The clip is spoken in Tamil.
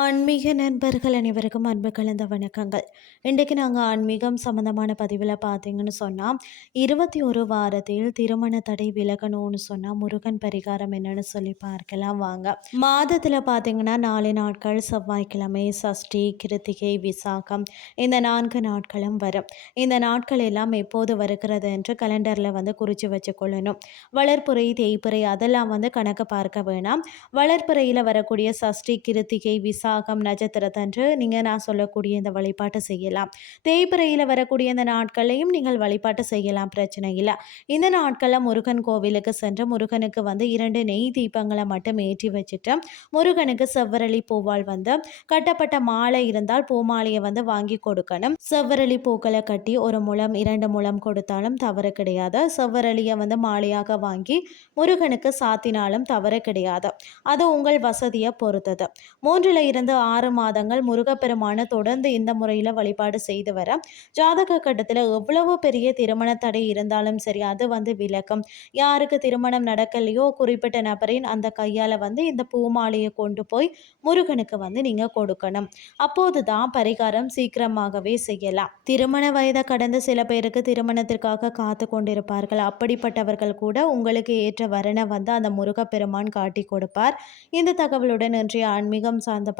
ஆன்மீக நண்பர்கள் அனைவருக்கும் அன்பு கலந்த வணக்கங்கள். இன்றைக்கு நாங்கள் ஆன்மீகம் சம்மந்தமான பதிவில் பார்த்தீங்கன்னு சொன்னால் இருபத்தி ஒரு வாரத்தில் திருமண தடை விலகணும்னு சொன்னால் முருகன் பரிகாரம் என்னன்னு சொல்லி பார்க்கலாம் வாங்க. மாதத்தில் பார்த்தீங்கன்னா நாலு நாட்கள் செவ்வாய்க்கிழமை சஷ்டி கிருத்திகை விசாகம் இந்த நான்கு நாட்களும் வரும். இந்த நாட்கள் எல்லாம் எப்போது வருகிறது என்று கலண்டரில் வந்து குறித்து வச்சுக்கொள்ளணும். வளர்ப்புறை தேய்ப்புறை அதெல்லாம் வந்து கணக்கு பார்க்க வேணாம். வளர்ப்புறையில் வரக்கூடிய சஷ்டி கிருத்திகை விசாகம் நட்சத்திரத்தன்று நீங்கள் நான் சொல்லக்கூடிய இந்த வழிபாட்டை செய்யலாம். தேய்பிரையில் வரக்கூடிய இந்த நாட்களையும் நீங்கள் வழிபாட்டு செய்யலாம் பிரச்சனை இல்லை. இந்த நாட்களில் முருகன் கோவிலுக்கு சென்று முருகனுக்கு வந்து இரண்டு நெய் தீபங்களை மட்டும் ஏற்றி வச்சுட்டு முருகனுக்கு செவ்வரளி பூவால் வந்து கட்டப்பட்ட மாலை இருந்தால் பூமாலையை வந்து வாங்கி கொடுக்கணும். செவ்வரளி பூக்களை கட்டி ஒரு முழம் இரண்டு முழம் கொடுத்தாலும் தவறு கிடையாது. செவ்வரளியை வந்து மாலையாக வாங்கி முருகனுக்கு சாத்தினாலும் தவறு கிடையாது. அது உங்கள் வசதியை பொறுத்தது. மூன்றில் இருந்து ஆறு மாதங்கள் முருகப்பெருமான தொடர்ந்து இந்த முறையில் வழிபாடு செய்து வர ஜாதக கட்டத்தில் எவ்வளவு பெரிய திருமண தடை இருந்தாலும் சரி அது வந்து விளக்கம் யாருக்கு திருமணம் நடக்கலையோ குறிப்பிட்ட நபரின் அந்த கையால் வந்து இந்த பூமாலையை கொண்டு போய் முருகனுக்கு வந்து நீங்கள் கொடுக்கணும். அப்போது தான் பரிகாரம் சீக்கிரமாகவே செய்யலாம். திருமண வயதை கடந்த சில பேருக்கு திருமணத்திற்காக காத்து கொண்டிருப்பார்கள். அப்படிப்பட்டவர்கள் கூட உங்களுக்கு ஏற்ற வரனை வந்து அந்த முருகப்பெருமான் காட்டி கொடுப்பார். இந்த தகவலுடன் இன்றைய ஆன்மீகம் சார்ந்த